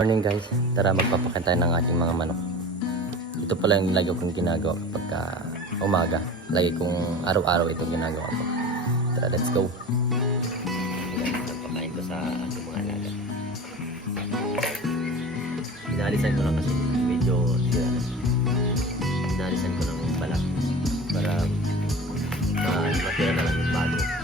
Morning guys, tara magpapakain tayo ng ating mga manok. Ito pala yung lagi kong ginagawa kapag ah, umaga. Lagi kong araw-araw ito ginagawa ko. Tara, let's go. Ayan, Magpapakain ko sa ating mga alaga. Inalisan ko lang kasi medyo sira na. Inalisan ko lang yung balat para uh, matira na lang yung bago.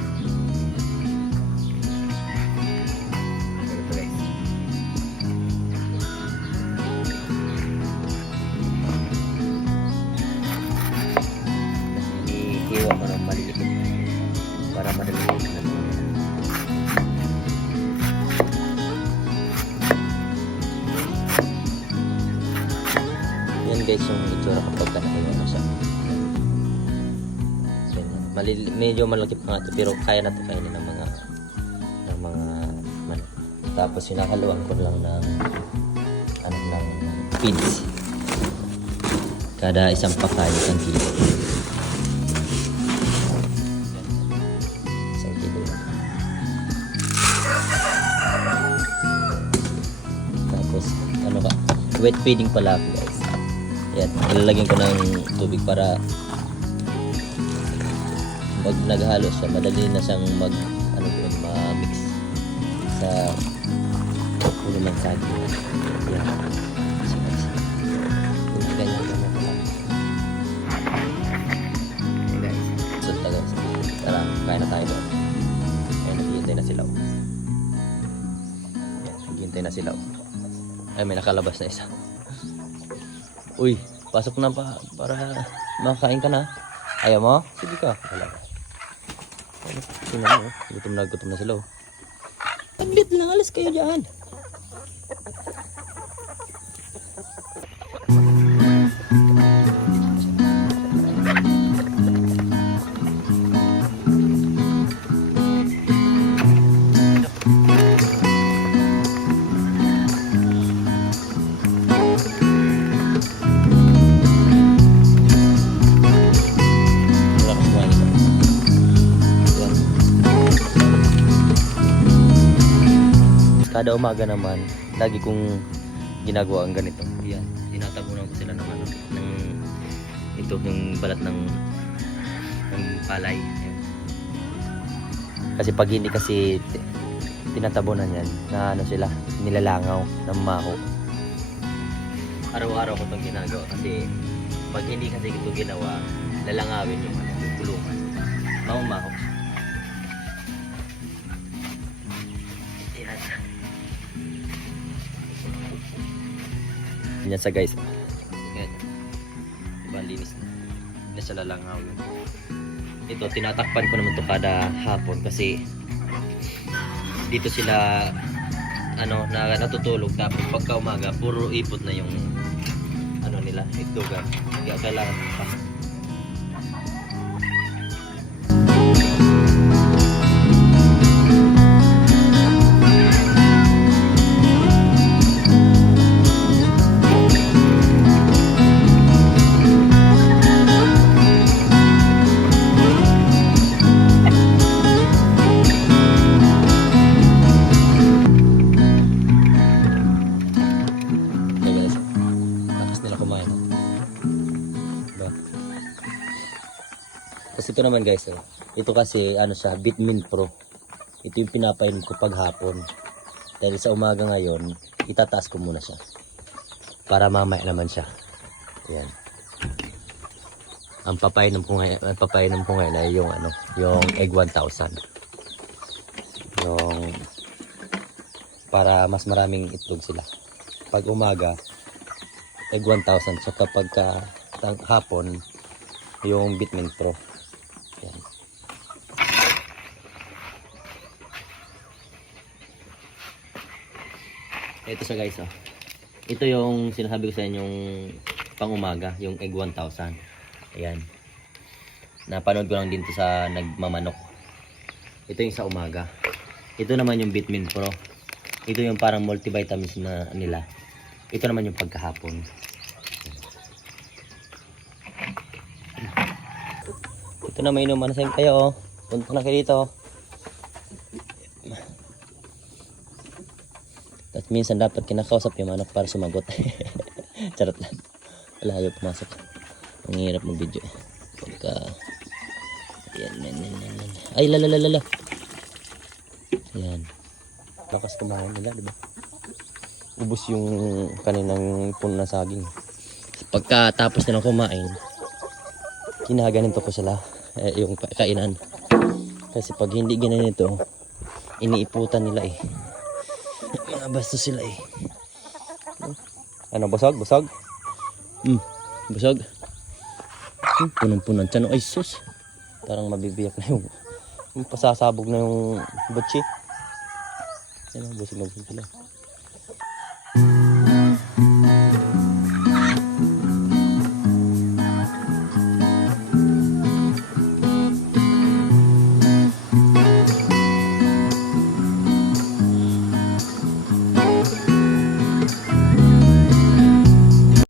Guys yung itsura kapag nakahiwa na siya. Yan. Malili- medyo malaki pa nga ito pero kaya na ito kainin ng mga ng mga manok. Tapos sinakaluan ko lang ng ano ng feeds. Kada isang pakay, isang kilo. Isang. Tapos, ano ka, wet feeding pala ako. Yan, ilalagyan ko ng tubig para pag naghalo siya, madali na siyang mag, ano yun, ma-mix sa ulo ng saging. Yan. Ganyan naman pala. Okay guys, sunta guys. Tara, kain na tayo doon. Na sila. oh. Na sila. oh. Ay, may nakalabas na isa. Uy, pasok na pa para makakain ka na. Ayaw mo? Sige ka. Wala. Sino na oh. Gutom na gutom na sila oh. Taglit lang, alas kayo dyan. Kada umaga naman, lagi kong ginagawa ang ganito. Yan, tinatabunan ko sila ng ano, ng ito yung balat ng ng palay. Yan. Kasi pag hindi kasi ti- tinatabunan yan, na ano sila, nilalangaw ng maho. Araw-araw ko itong ginagawa kasi pag hindi kasi ito ginawa, lalangawin yung ano, yung kulungan. Maho-maho. Yan sa guys. Yan. Diba, linis na. Na siya lalangaw yun. Ito, tinatakpan ko naman to kada hapon kasi dito sila ano na natutulog tapos pagka umaga puro ipot na yung ano nila itlogan kaya kailangan pa kumain. Diba? Tapos ito naman guys, oh. ito kasi ano siya, Bitmin Pro. Ito yung pinapainom ko pag hapon. Dahil sa umaga ngayon, itataas ko muna siya. Para mamaya naman siya. Ayan. Ang papainom ko ngayon, ang papainom ko ngayon ay yung ano, yung egg 1000. Yung para mas maraming itlog sila pag umaga egg 1,000 so kapag ka, tang, hapon yung Bitmin Pro. Yan. ito siya guys oh. ito yung sinasabi ko sa inyo yung pang umaga yung egg 1,000 ayan. Napanood ko lang din to sa nagmamanok. Ito yung sa umaga. Ito naman yung Bitmin Pro. Ito yung parang multivitamins na nila. Ito naman yung pagkahapon. Ito na may inuman sa kayo. oh. Punta na kayo dito. Tapos minsan dapat kinakausap yung manok para sumagot. Charot lang. Wala ayaw pumasok. Ang hirap mag video. Pagka... Yan, yan, yan, yan. Ay, lalalalala. Yan. Lakas kumain nila, di ba? Ubus yung kaninang puno na saging. Pagkatapos nilang kumain, kinaganito ko sila eh, yung kainan. Kasi pag hindi ganito, iniiputan nila eh. Mga bastos sila eh. Ano, busog? Busog? Hmm, busog. Hmm, punong-puno ng tiyan. Ay, sus. Parang mabibiyak na yung, yung pasasabog na yung butchi. Ano, busog na busog sila.